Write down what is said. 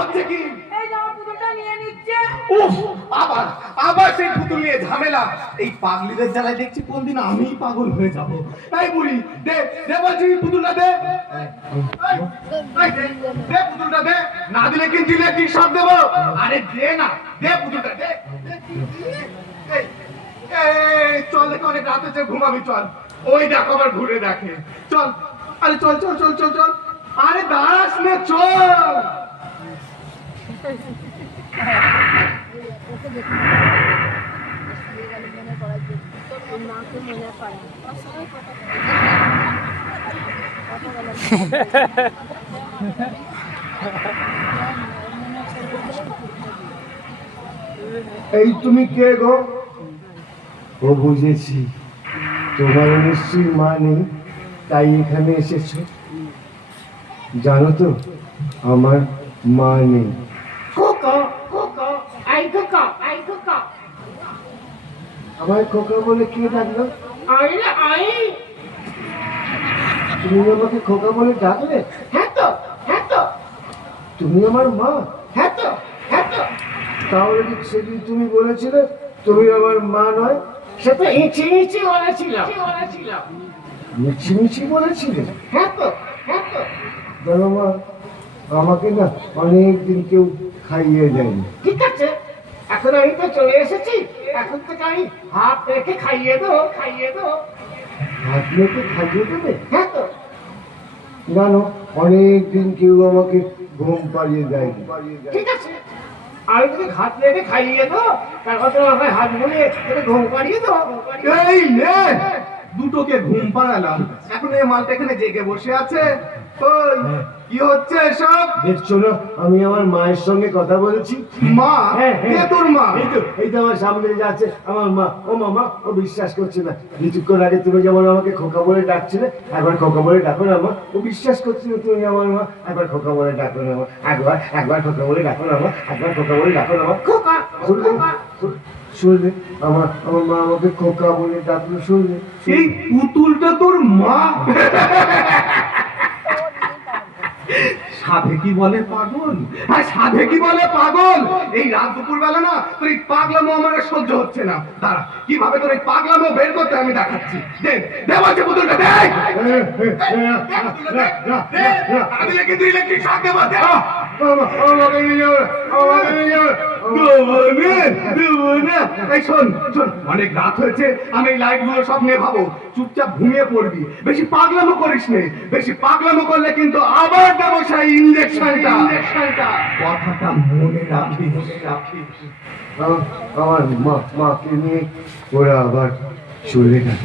হচ্ছে কি? এই যে আমার পুতুলটা নিয়ে নিচ্ছে। উফ, আবার আবার সেই পুতুল নিয়ে ঝামেলা। এই পাগলিদের জ্বালায় দেখছি কোন দিন আমিই পাগল হয়ে যাব। তাই বলি, দে দে বলছি পুতুলটা দে। এই, দে দে পুতুলটা দে, না দিলে কিন্তু ইলেকট্রিক শক দেবো। আরে দে না, দে পুতুলটা দে। এই, এই চল দেখে অনেক রাত হচ্ছে, ঘুমাবি চল। ওই দেখো আবার ঘুরে দেখে, চল। আরে চল চল চল চল চল, আরে দাঁড়াস না, চল। এই তুমি কে গো? ও বুঝেছি, তোমার নিশ্চয়ই মা নেই, তাই এখানে এসেছো। জানো তো আমার মা নেই। খোকা খোকা, আই খোকা, আই খোকা। আমার খোকা বলে কে ডাকলো? আই রে আই। তুমি আমাকে খোকা বলে ডাকলে? হ্যাঁ তো, হ্যাঁ তো, তুমি আমার মা? হ্যাঁ তো, হ্যাঁ তো। তাহলে কি সেদিন তুমি বলেছিলে তুমি আমার মা নয়? সে তো ইচি ইচি বলেছিলাম। মিছিমিছি বলেছিলে? হ্যাঁ তো, হ্যাঁ তো। জানো মা, আমাকে না অনেক দিন কেউ খাইয়ে দেয়নি। ঠিক আছে, এখন আমি তো চলে এসেছি, এখন থেকে আমি হাত রেখে খাইয়ে দেবো, খাইয়ে দেবো। হাত মেখে খাইয়ে দেবে? হ্যাঁ তো। জানো অনেক দিন কেউ আমাকে ঘুম পাড়িয়ে দেয়নি। ঠিক আছে, আমি যদি হাত রেখে খাইয়ে দেবো, তারপর তো আমাকে হাত বুলিয়ে তোকে ঘুম পাড়িয়ে দেবো। এই নে, দুটোকে ঘুম পাড়ালাম, এখন এই মালটা এখানে জেগে বসে আছে। ওই কি হচ্ছে এসব? দেখছো না আমি আমার মায়ের সঙ্গে কথা বলেছি? মা? হ্যাঁ, কে হ্যাঁ। তোর মা? এই তো আমার সামনে যাচ্ছে আমার মা। ও মামা, ও বিশ্বাস করছে না। কিছুক্ষণ আগে তুমি যেমন আমাকে খোকা বলে ডাকছিলে, একবার খোকা বলে ডাকো না মা। ও বিশ্বাস করছে না তুমি আমার মা। একবার খোকা বলে ডাকো না মা, একবার খোকা বলে ডাকো না মা, একবার খোকা বলে ডাকো না মা। খোকা, শুনলে? খোকা। শুনলে আমার আমার মা আমাকে খোকা বলে ডাকলো, শুনলে? এই পুতুলটা তোর মা? সাধে কি বলে পাগল, আর সাধে কি বলে পাগল। এই রাত দুপুর বেলা না তোর এই পাগলামো আমার আর সহ্য হচ্ছে না। দাঁড়া, কিভাবে তোর এই পাগলামো বের করতে আমি দেখাচ্ছি। দে দে বলছে পুতুলটা, দে। আমি কিন্তু ইলেকট্রিক শক দেবো, দে। আমাকে নিয়ে যাবে, আমাকে নিয়ে যাবে। এই শোন শোন, অনেক রাত হয়েছে, আমি এই লাইট গুলো সব নেভাবো, চুপচাপ ঘুমিয়ে পড়বি। বেশি পাগলামো করিস নে, বেশি পাগলামো করলে কিন্তু আবার দেবো সেই ইঞ্জেকশনটা। কথাটা মনে রাখিস। আমার মাকে নিয়ে ওরা আবার চলে গেল।